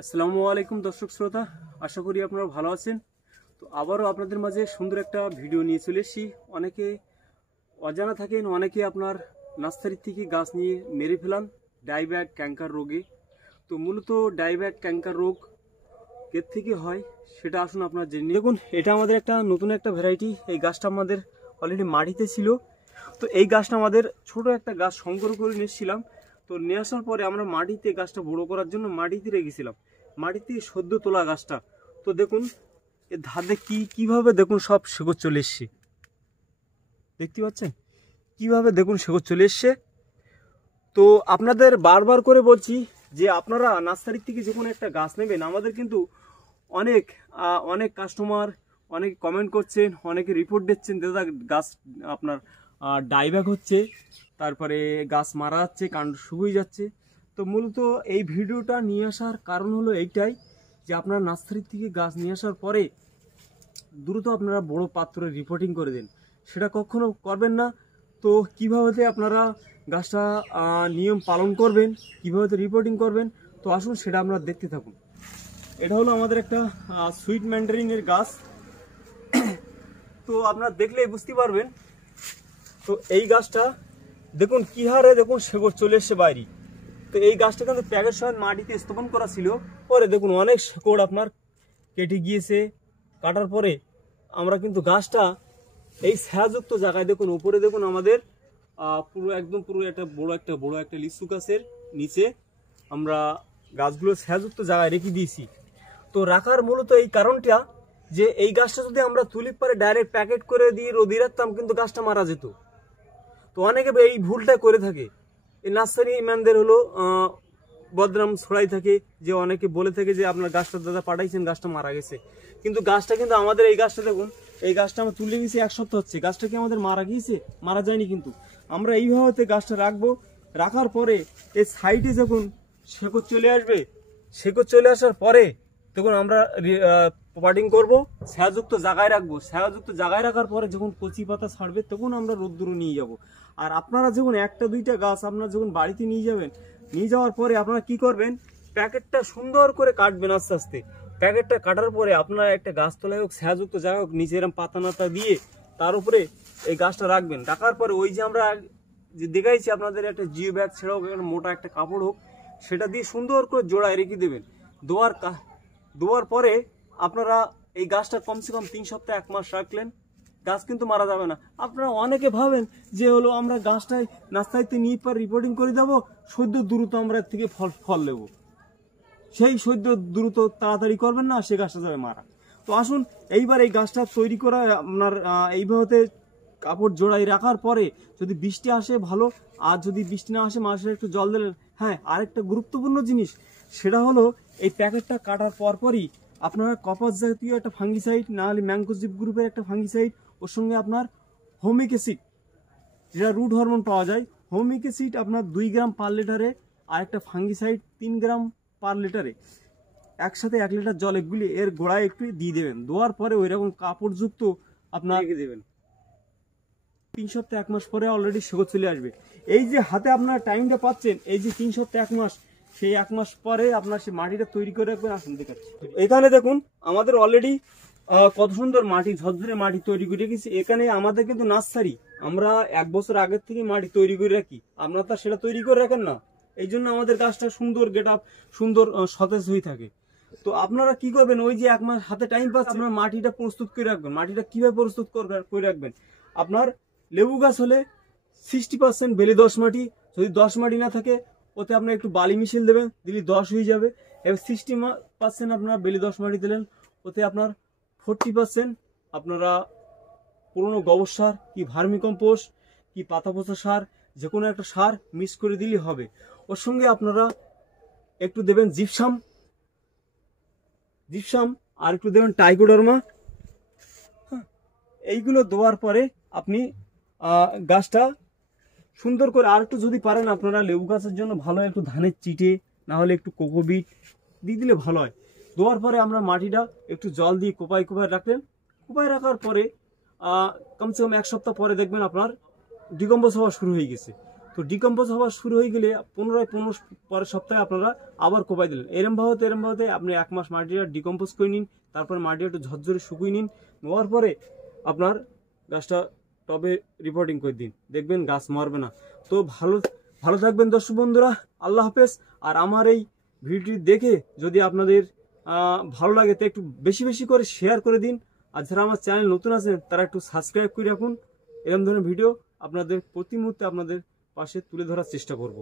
আসসালামু আলাইকুম দর্শক শ্রোতা, আশা করি আপনারা ভালো আছেন। তো আবারও আপনাদের মাঝে সুন্দর একটা ভিডিও নিয়ে চলে এসেছি। অনেকে অজানা থাকেন, অনেকে আপনার নার্সারি থেকে গাছ নিয়ে মেরে ফেলান ডাইব্যাক ক্যাঙ্কার রোগে। তো মূলত ডাইব্যাক ক্যাঙ্কার রোগ এর থেকে হয় সেটা আসুন আপনার জেনে নিন। দেখুন, এটা আমাদের একটা নতুন একটা ভ্যারাইটি। এই গাছটা আমাদের অলরেডি মাটিতে ছিল। তো এই গাছটা আমাদের ছোট একটা গাছ সংগ্রহ করে নিয়েছিলাম। তো নিয়ে আসার পরে আমরা মাটিতে গাছটা বড় করার জন্য মাটিতে রেখেছিলাম, মাটিতে সদ্য তোলা গাছটা। তো দেখুন এর ধারে কিভাবে দেখুন সব শেকড় চলে এসছে, দেখতে পাচ্ছেন কিভাবে দেখুন শেকড় চলে এসছে। তো আপনাদের বারবার করে বলছি যে আপনারা নার্সারি থেকে যে কোনো একটা গাছ নেবেন। আমাদের কিন্তু অনেক কাস্টমার অনেক কমেন্ট করছেন, অনেকে রিপোর্ট দিচ্ছেন, দাদা গাছ আপনার ডাইব্যাক হচ্ছে, তারপরে গাছ মারা যাচ্ছে, কাণ্ড শুকিয়ে যাচ্ছে। তো মূলত এই ভিডিওটা নিয়ে আসার কারণ হলো এইটাই যে আপনারা নার্সারি থেকে গাছ নিয়ে আসার পরে দ্রুত আপনারা বড় পাত্রে রিপোর্টিং করে দেন, সেটা কখনো করবেন না। তো কীভাবে আপনারা গাছটা নিয়ম পালন করবেন, কীভাবে রিপোর্টিং করবেন, তো আসুন সেটা আপনারা দেখতে থাকুন। এটা হলো আমাদের একটা সুইট ম্যান্ডারিনের গাছ। তো আপনারা দেখলেই বুঝতে পারবেন। তো এই গাছটা দেখুন কি হারে দেখুন শেকড় চলে এসছে বাইরে। তো এই গাছটা কিন্তু প্যাকের সময় মাটিতে স্থাপন করা ছিল, পরে দেখুন অনেক শেকড় আপনার কেটে গিয়েছে। কাটার পরে আমরা কিন্তু গাছটা এই ছায়াযুক্ত জায়গায় দেখুন, উপরে দেখুন আমাদের পুরো একটা বড় একটা লিচু গাছের নিচে আমরা গাছগুলো ছায়াযুক্ত জায়গায় রেখে দিয়েছি। তো রাখার মূলত এই কারণটা যে এই গাছটা যদি আমরা তুলিপ পারে ডাইরেক্ট প্যাকেট করে দিয়ে রোদে রাখতাম, কিন্তু গাছটা মারা যেত। তো অনেকে এই ভুলটা করে থাকে। এই নার্সারি ম্যানদের হলো বদনাম ছড়াই থাকে, যে অনেকে বলে থাকে যে আপনার গাছটা দাদা পাঠাইছেন, গাছটা মারা গেছে। কিন্তু গাছটা কিন্তু আমাদের এই গাছটা দেখুন, এই গাছটা আমরা তুলে গেছি 1 সপ্তাহ হচ্ছে। গাছটা কি আমাদের মারা গিয়েছে? মারা যায়নি। কিন্তু আমরা এইভাবে গাছটা রাখবো। রাখার পরে এই সাইডে যখন শেকড় চলে আসবে, শেকড় চলে আসার পরে তখন আমরা পটিং করবো, ছায়াযুক্ত জায়গায় রাখবো। ছায়াযুক্ত জায়গায় রাখার পরে যখন কচি পাতা ছাড়বে তখন আমরা রোদ্দুরে নিয়ে যাব। আর আপনারা যখন 1টা 2টা গাছ আপনারা যখন বাড়িতে নিয়ে যাবেন, নিয়ে যাওয়ার পরে আপনারা কি করবেন, প্যাকেটটা সুন্দর করে কাটবেন আস্তে আস্তে। প্যাকেটটা কাটার পরে আপনারা একটা গাছ তলায় হোক, ছায়াযুক্ত জায়গা হোক, নিচে এরকম পাতা নাতা দিয়ে তার উপরে এই গাছটা রাখবেন। রাখার পরে ওই যে আমরা যে দেখাইছি আপনাদের, একটা জিও ব্যাগ ছেড়া হোক, একটা মোটা একটা কাপড় হোক, সেটা দিয়ে সুন্দর করে জোড়ায় রেখে দেবেন। দেওয়ার পরে আপনারা এই গাছটা কমসে কম 3 সপ্তাহ 1 মাস রাখলেন, গাছ কিন্তু মারা যাবে না। আপনারা অনেকে ভাবেন যে হলো আমরা গাছটাই নার্সারিতে নিয়ে পর রিপোর্টিং করে দেবো, সদ্য দ্রুত আমরা এর থেকে ফল নেবো। সেই সদ্য দ্রুত তাড়াতাড়ি করবেন না, সে গাছটা যাবে মারা। তো আসুন এইবার এই গাছটা তৈরি করা আপনার এইভাবে কাপড় জোড়াই রাখার পরে যদি বৃষ্টি আসে ভালো, আর যদি বৃষ্টি না আসে মাসে একটু জল দিলেন। হ্যাঁ, আরেকটা গুরুত্বপূর্ণ জিনিস, সেটা হলো এই প্যাকেটটা কাটার পরপরই আপনারা কপাস জাতীয় একটা ফাঙ্গিসাইড, না হলে ম্যাঙ্কোজিপ গ্রুপের একটা ফাঙ্গিসাইড, ওর সঙ্গে আপনার হোমিক অ্যাসিড, যেটা রুট হরমোন পাওয়া যায়, হোমিক অ্যাসিড আপনার 2 গ্রাম পার লিটারে, আর একটা ফাঙ্গিসাইড 3 গ্রাম পার লিটারে, একসাথে 1 লিটার জল এগুলি এর গোড়ায় একটু দিয়ে দেবেন। দেওয়ার পরে ওই রকম কাপড়যুক্ত আপনার রেখে দেবেন। 3 সপ্তাহ 1 মাস পরে অলরেডি শেকড় চলে আসবে। এই যে হাতে আপনার টাইমটা পাচ্ছেন, এই যে 3 সপ্তাহ 1 মাস, সেই 1 মাস পরে আপনার সেই মাটিটা তৈরি করে রাখবেন। আসুন দেখাচ্ছি। এখানে দেখুন আমাদের অলরেডি কত সুন্দর মাটি, ঝরঝরে মাটি তৈরি করে রেখেছি। এখানে আমাদের কিন্তু নার্সারি, আমরা 1 বছর আগের থেকে মাটি তৈরি করে রাখি। আপনারা তো সেটা তৈরি করে রাখেন না, এই জন্য আমাদের গাছটা সুন্দর গেট আপ, সুন্দর সতেজ হয়ে থাকে। তো আপনারা কি করবেন, ওই যে 1 মাস হাতে টাইম পাচ্ছেন, আপনার মাটিটা প্রস্তুত করে রাখবেন। মাটিটা কিভাবে প্রস্তুত করে রাখবেন, আপনার লেবু গাছ হলে 60% বেলে 10 মাটি, যদি 10 মাটি না থাকে ওতে আপনার একটু বালি মিশিয়ে দেবেন, দিলে 10 হয়ে যাবে। এবার 60% আপনার বেলে 10 মাটি দিলেন, ওতে আপনার 40% আপনারা পুরনো গোবর সার কি ভার্মি কম্পোস্ট কি পাতা পচা সার, যে কোনো একটা সার মিক্স করে দিলে হবে। ওর সঙ্গে আপনারা একটু দেবেন জিপসাম, আর একটু দেবেন ট্রাইকোডার্মা। এইগুলো দেওয়ার পরে আপনি গাছটা সুন্দর করে, আর একটু যদি পারেন আপনারা লেবু গাছের জন্য ভালো একটু ধানের চিটে, না হলে একটু কোকোবিট দিয়ে দিলে ভালো হয়। দেওয়ার পরে আমরা মাটিটা একটু জল দিয়ে কোপায় রাখলেন। কোপায় রাখার পরে কমসে কম 1 সপ্তাহ পরে দেখবেন আপনার ডিকম্পোজ হওয়া শুরু হয়ে গেছে। তো ডিকম্পোজ হওয়া শুরু হয়ে গেলে পুনরায় পরের সপ্তাহে আপনারা আবার কোপাই দিলেন। এরম ভাবে আপনি 1 মাস মাটিটা ডিকম্পোজ করে নিন, তারপরে মাটিটা একটু ঝরঝরে শুকিয়ে নিন, নেওয়ার পরে আপনার গাছটা টবে রিপোর্টিং করে দিন, দেখবেন গাছ মরবে না। তো ভালো থাকবেন দর্শক বন্ধুরা, আল্লাহ হাফেজ। আর আমার এই ভিডিওটি দেখে যদি আপনাদের ভালো লাগে তো একটু বেশি বেশি করে শেয়ার করে দিন। আর যারা আমার চ্যানেল নতুন আছেন তারা একটু সাবস্ক্রাইব করে রাখুন। এরকম ধরনের ভিডিও আপনাদের প্রতি মুহূর্তে আপনাদের পাশে তুলে ধরার চেষ্টা করব।